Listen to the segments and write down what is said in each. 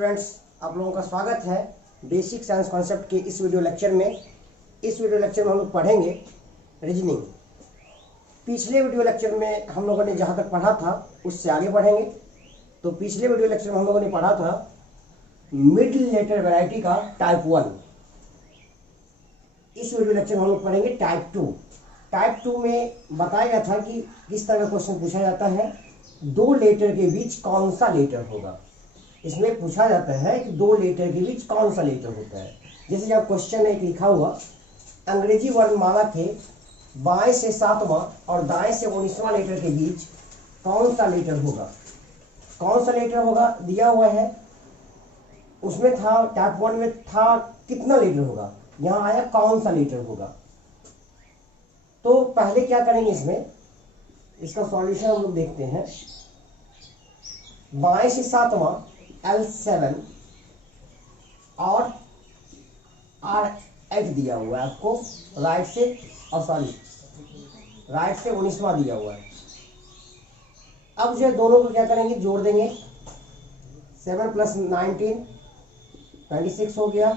Students, आप लोगों का स्वागत है बेसिक साइंस कॉन्सेप्ट के इस वीडियो लेक्चर में। इस वीडियो लेक्चर में हम लोग पढ़ेंगे रीजनिंग। पिछले वीडियो लेक्चर में हम लोगों ने जहाँ तक पढ़ा था उससे आगे बढ़ेंगे। तो पिछले वीडियो लेक्चर में हम लोगों ने पढ़ा था मिडिल लेटर वैरायटी का टाइप 1। इस वीडियो लेक्चर में हम लोग पढ़ेंगे टाइप 2। टाइप 2 में बताया गया था कि किस तरह का क्वेश्चन पूछा जाता है, दो लेटर के बीच कौन सा लेटर होगा। इसमें पूछा जाता है कि दो लेटर के बीच कौन सा लेटर होता है। जैसे जब क्वेश्चन एक लिखा हुआ, अंग्रेजी वर्णमाला के बाएं से 7वां और दाएं से 19वां लेटर के बीच कौन सा लेटर होगा। कौन सा लेटर होगा दिया हुआ है। उसमें था टाइप 1 में था कितना लेटर होगा, यहाँ आया कौन सा लेटर होगा। तो पहले क्या करेंगे, इसमें इसका सॉल्यूशन हम लोग देखते हैं। बाएं से 7वां L7 और R8 दिया हुआ है आपको, राइट से राइट से 19वां दिया हुआ है। अब जो है दोनों को क्या करेंगे, जोड़ देंगे। 7 + 19 26 हो गया।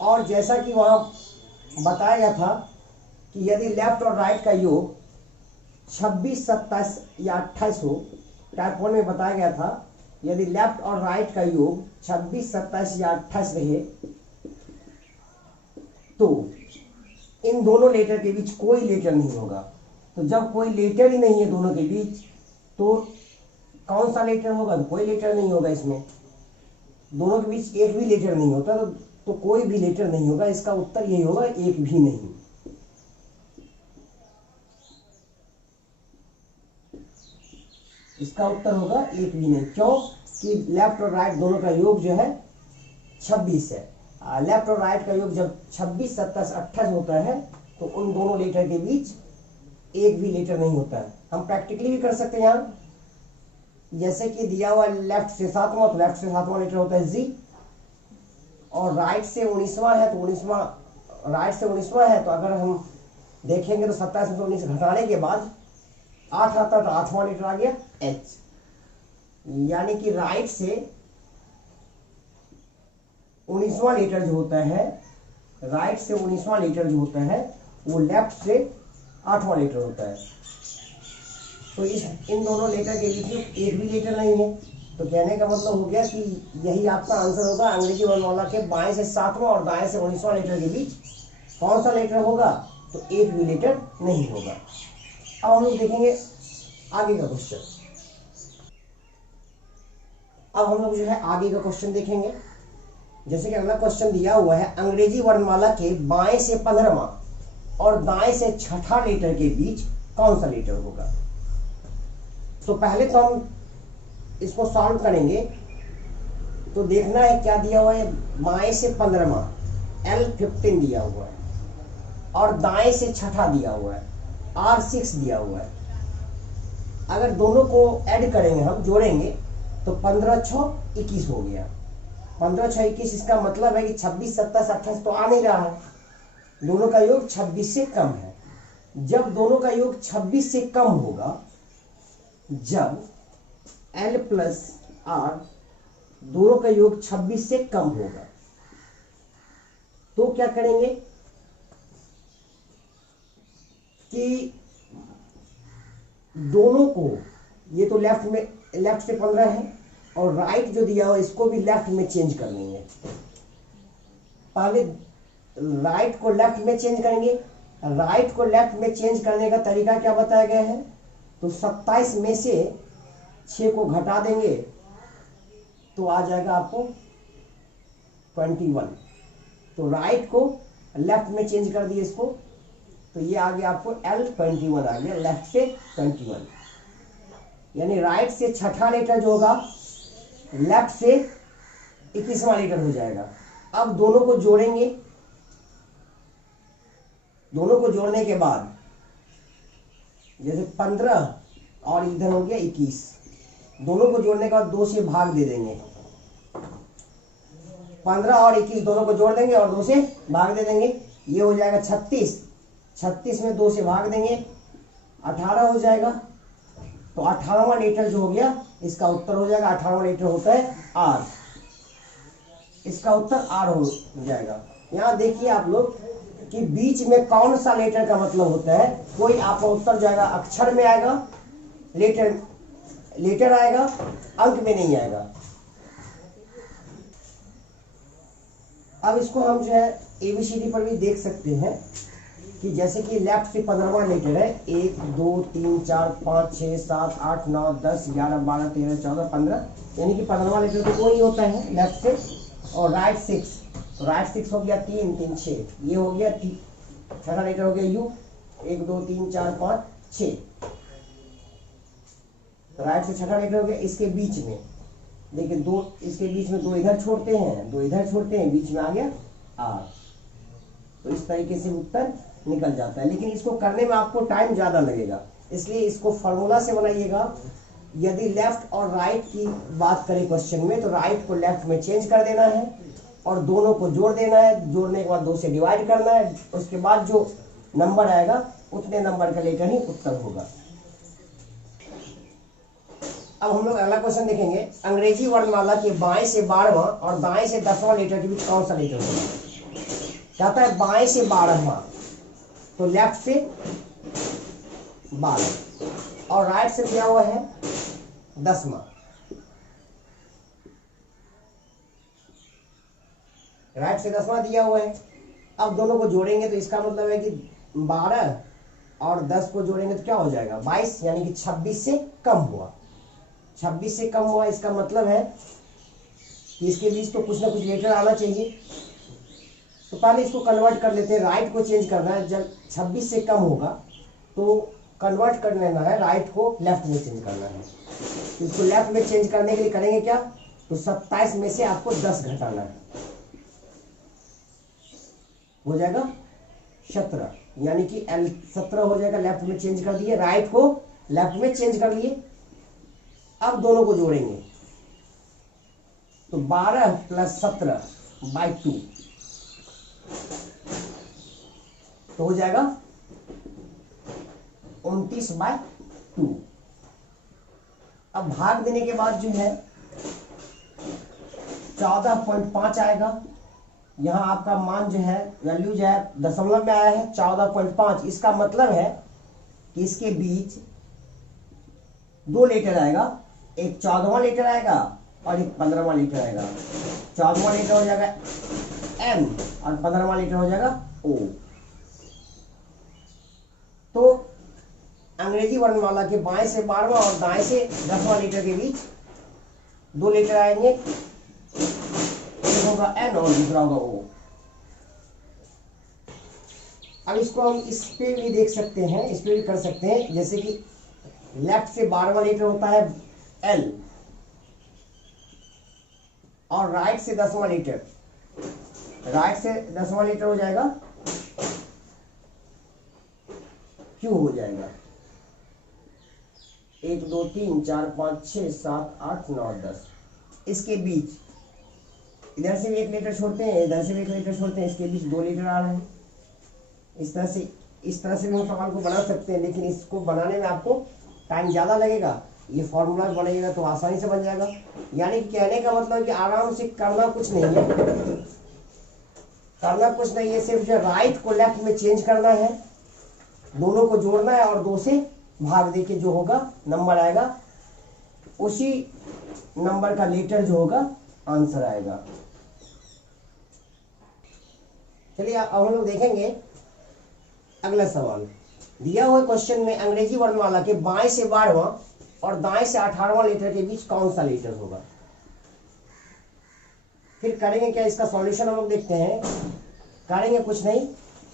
और जैसा कि वहां बताया गया था कि यदि लेफ्ट और राइट का योग 26, 27 या 28 हो, टाइप 1 में बताया गया था यदि लेफ्ट और राइट का योग 26, 27 या 28 रहे तो इन दोनों लेटर के बीच कोई लेटर नहीं होगा। तो जब कोई लेटर ही नहीं है दोनों के बीच, तो कौन सा लेटर होगा, कोई लेटर नहीं होगा। इसमें दोनों के बीच एक भी लेटर नहीं होता, तो कोई भी लेटर नहीं होगा। इसका उत्तर यही होगा, एक भी नहीं। इसका उत्तर होगा एक भी नहीं। क्यों कि लेफ्ट और राइट दोनों का योग जो है 26 है। लेफ्ट और राइट का योग जब 26, 27, 28 होता है तो उन दोनों लेटर के बीच एक भी लेटर नहीं होता है। हम प्रैक्टिकली भी कर सकते हैं यहाँ। जैसे कि दिया हुआ लेफ्ट से 7वां, तो लेफ्ट से 7वां लेटर होता है जी। और राइट से 19वां है तो 19वां, राइट से 19वां है तो अगर हम देखेंगे तो 27 में 19 घटाने के बाद 8 आता है तो 8वां लेटर आ गया एच। यानी कि राइट से 19वां लेटर जो होता है, राइट से 19वां लेटर जो होता है वो लेफ्ट से 8वां लेटर होता है। तो इन दोनों लेटर के बीच में एक भी लेटर नहीं है। तो कहने का मतलब हो गया कि यही आपका आंसर होगा। अंग्रेजी वर्णमाला के बाएं से 7वां और दाएं से 19वां लेटर के बीच कौन सा लेटर होगा, तो एक भी लेटर नहीं होगा। अब हम लोग देखेंगे आगे का क्वेश्चन। अब हम लोग जो है आगे का क्वेश्चन देखेंगे। जैसे कि अगला क्वेश्चन दिया हुआ है, अंग्रेजी वर्णमाला के बाएं से 15वां और दाएं से 6ठा लेटर के बीच कौन सा लेटर होगा। तो पहले तो हम इसको सॉल्व करेंगे। तो देखना है क्या दिया हुआ है। बाएं से 15वां L15 दिया हुआ है और दाएं से 6ठा दिया हुआ है R6 दिया हुआ है। अगर दोनों को ऐड करेंगे, हम जोड़ेंगे, तो 15, 6, 21 हो गया। 15, 6, 21 इसका मतलब है कि 26, 27, 28 तो आ नहीं रहा है। दोनों का योग 26 से कम है। जब दोनों का योग 26 से कम होगा, जब L + R दोनों का योग 26 से कम होगा, तो क्या करेंगे कि दोनों को, ये तो लेफ्ट से 15 है और राइट जो दिया हुआ इसको भी लेफ्ट में चेंज कर लेंगे। पहले राइट को लेफ्ट में चेंज करेंगे। राइट को लेफ्ट में चेंज करने का तरीका क्या बताया गया है, तो 27 में से 6 को घटा देंगे तो आ जाएगा आपको 21। तो राइट को लेफ्ट में चेंज कर दिए इसको, तो ये आ गया आपको L21 आ गया, लेफ्ट से 21। यानी राइट से 6ठा लेटर जो होगा लेफ्ट से 21वां लेटर हो जाएगा। अब दोनों को जोड़ेंगे। दोनों को जोड़ने के बाद जैसे 15 और इधर हो गया 21, दोनों को जोड़ने के बाद 2 से भाग दे देंगे। 15 और 21 दोनों को जोड़ देंगे और 2 से भाग दे देंगे। ये हो जाएगा 36। 36 में 2 से भाग देंगे, 18 हो जाएगा। तो 18वां लेटर जो हो गया इसका उत्तर हो जाएगा। 18वां लेटर होता है आर। इसका उत्तर आर हो जाएगा। यहाँ देखिए आप लोग कि बीच में कौन सा लेटर का मतलब होता है, कोई आपका उत्तर जाएगा अक्षर में आएगा, लेटर आएगा, अंक में नहीं आएगा। अब इसको हम जो है एबीसीडी पर भी देख सकते हैं कि जैसे कि लेफ्ट से 15वां लेटर है, 1 2 3 4 5 6 7 8 9 10 11 12 13 14 15, यानी कि 15वां लेटर तो कोई होता है लेफ्ट से, और राइट 6, तो राइट 6 हो गया 3 3 6, ये हो गया छठा लेटर हो गया यू, 1 2 3 4 5 6, राइट से छठा लेटर हो गया। इसके बीच में देखिए दो, इसके बीच में दो इधर छोड़ते हैं, दो इधर छोड़ते हैं, बीच में आ गया आर। तो इस तरीके से उत्तर निकल जाता है, लेकिन इसको करने में आपको टाइम ज्यादा लगेगा, इसलिए इसको फॉर्मूला से बनाइएगा। यदि लेफ्ट और राइट की बात करें क्वेश्चन में, तो राइट को लेफ्ट में चेंज कर देना है और दोनों को जोड़ देना है, जोड़ने के बाद 2 से डिवाइड करना है, उसके बाद जो नंबर आएगा उतने नंबर का लेकर ही उत्तर होगा। अब हम लोग अगला क्वेश्चन देखेंगे, अंग्रेजी वर्णमाला के बाएं से 12वां और दाएं से 10वां लेटर के बीच कौन सा लेटर होगा। कहता है बाएं से 12वां, तो लेफ्ट से 12 और राइट से दिया हुआ है 10वां। राइट से 10वां दिया हुआ है। अब दोनों को जोड़ेंगे तो इसका मतलब है कि 12 और 10 को जोड़ेंगे तो क्या हो जाएगा 22, यानी कि 26 से कम हुआ। 26 से कम हुआ, इसका मतलब है कि इसके बीच तो कुछ ना कुछ लेटर आना चाहिए। तो पहले इसको कन्वर्ट कर लेते हैं, राइट को चेंज करना है। जब 26 से कम होगा तो कन्वर्ट कर लेना है, राइट को लेफ्ट में चेंज करना है। इसको लेफ्ट में चेंज करने के लिए करेंगे क्या, तो 27 में से आपको 10 घटाना है, हो जाएगा 17, यानी कि 17 हो जाएगा। लेफ्ट में चेंज कर दिए, राइट को लेफ्ट में चेंज कर लिए। अब दोनों को जोड़ेंगे तो 12 + 17/2, तो हो जाएगा 29/2। अब भाग देने के बाद जो है 14.5 आएगा। यहां आपका मान जो है, वैल्यू जो है दशमलव में आया है 14.5। इसका मतलब है कि इसके बीच 2 लेटर आएगा, एक 14वां लेटर आएगा और एक 15वां लेटर आएगा। 14वां लेटर हो जाएगा एन और 15वां लेटर हो जाएगा ओ। तो अंग्रेजी वर्णमाला के बाएं से 12वां और दाएं से 10वां लेटर के बीच 2 लेटर आएंगे, एक होगा एन और दूसरा होगा ओ। अब इसको हम इस पे भी देख सकते हैं, इस पे भी कर सकते हैं। जैसे कि लेफ्ट से 12वां लेटर होता है एल और राइट से 10वां लेटर, राइट से 10वां लेटर हो जाएगा क्यू हो जाएगा। 1 2 3 4 5 6 7 8 9 10। इसके बीच इधर से भी एक लेटर छोड़ते हैं, इधर से भी एक लेटर छोड़ते हैं, इसके बीच 2 लेटर आ रहे हैं। इस तरह से भी हम सवाल को बना सकते हैं, लेकिन इसको बनाने में आपको टाइम ज़्यादा लगेगा। ये फॉर्मूला बनाइएगा तो आसानी से बन जाएगा। यानी कि कहने का मतलब है कि आराम से करना कुछ नहीं है, करना कुछ नहीं है, सिर्फ जो राइट को लेफ्ट में चेंज करना है, दोनों को जोड़ना है और 2 से भाग दे के जो होगा नंबर आएगा, उसी नंबर का लेटर जो होगा आंसर आएगा। चलिए अब हम लोग देखेंगे अगला सवाल। दिया हुआ क्वेश्चन में अंग्रेजी वर्णमाला के बाएं से 12वां और दाएं से 18वां लेटर के बीच कौन सा लेटर होगा। फिर करेंगे क्या, इसका सॉल्यूशन हम लोग देखते हैं। करेंगे कुछ नहीं,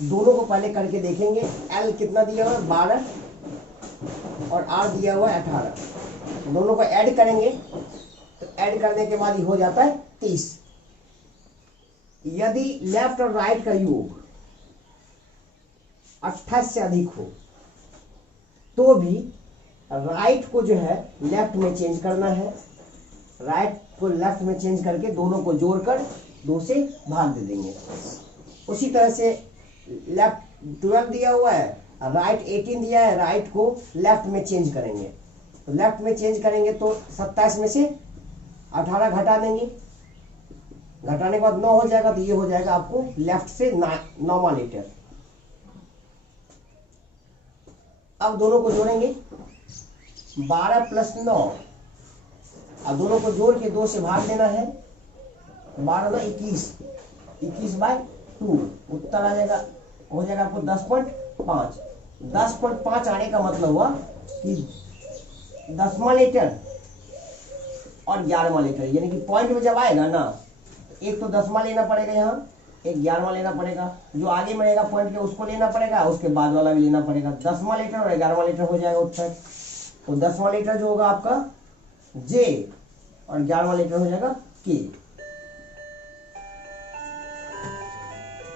दोनों को पहले करके देखेंगे। एल कितना दिया हुआ है 12 और आर दिया हुआ है 18, दोनों को ऐड करेंगे तो ऐड करने के बाद ही हो जाता है 30। यदि लेफ्ट और राइट का योग 28 से अधिक हो तो भी राइट को जो है लेफ्ट में चेंज करना है, राइट को लेफ्ट में चेंज करके दोनों को जोड़कर 2 से भाग दे देंगे। उसी तरह से लेफ्ट 12 दिया हुआ है, राइट 18 दिया है, राइट को लेफ्ट में चेंज करेंगे तो लेफ्ट में चेंज करेंगे तो 27 में से 18 घटा देंगे, घटाने के बाद 9 हो जाएगा, तो ये हो जाएगा आपको लेफ्ट से 9वां लेटर। अब दोनों को जोड़ेंगे, 12 प्लस 9, अब दोनों को जोड़ के 2 से भाग देना है, 12 में 21, 21/2, उत्तर आ जाएगा, हो जाएगा आपको 10.5। 10.5 आने का मतलब हुआ कि 10वां लेटर और 11वां लेटर, यानी कि पॉइंट में जब आएगा ना, एक तो 10वां लेना पड़ेगा, यहाँ एक 11वां लेना पड़ेगा, जो आगे बढ़ेगा पॉइंट के उसको लेना पड़ेगा, उसके बाद वाला भी लेना पड़ेगा। 10वां लेटर और 11वां लेटर हो जाएगा उत्तर। तो 10वां लेटर जो होगा आपका जे और 11वां लेटर हो जाएगा के।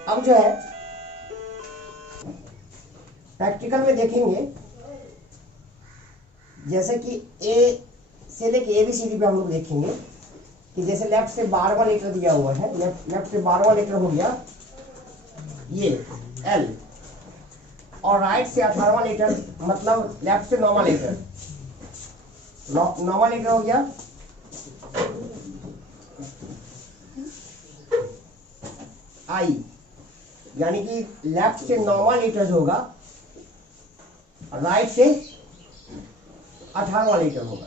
अब जो है प्रैक्टिकल में देखेंगे, जैसे कि ए से लेके ABCD पे हम लोग देखेंगे कि जैसे लेफ्ट से 12वां लेटर दिया हुआ है, लेफ्ट से 12वां लेटर हो गया ये L, और राइट से 18वां लेटर, मतलब लेफ्ट से 9वां लेटर, 9वां लेटर हो गया I, यानी कि लेफ्ट से 9वां लेटर जो होगा राइट से 18वां लेटर होगा,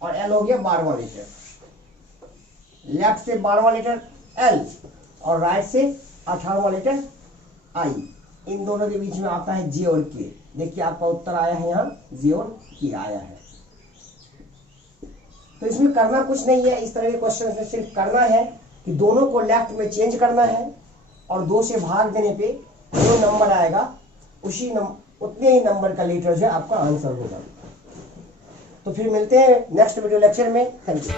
और L हो गया 12वां लेटर। लेफ्ट से 12वां लेटर L और राइट से 18वां लेटर I, इन दोनों के बीच में आता है J और K। देखिए आपका उत्तर आया है, यहाँ J और K आया है। तो इसमें करना कुछ नहीं है, इस तरह के क्वेश्चन में सिर्फ करना है कि दोनों को लेफ्ट में चेंज करना है, और 2 से भाग देने पे जो नंबर आएगा उतने ही नंबर का लेटर जो आपका आंसर होगा। तो फिर मिलते हैं नेक्स्ट वीडियो लेक्चर में। Thank you.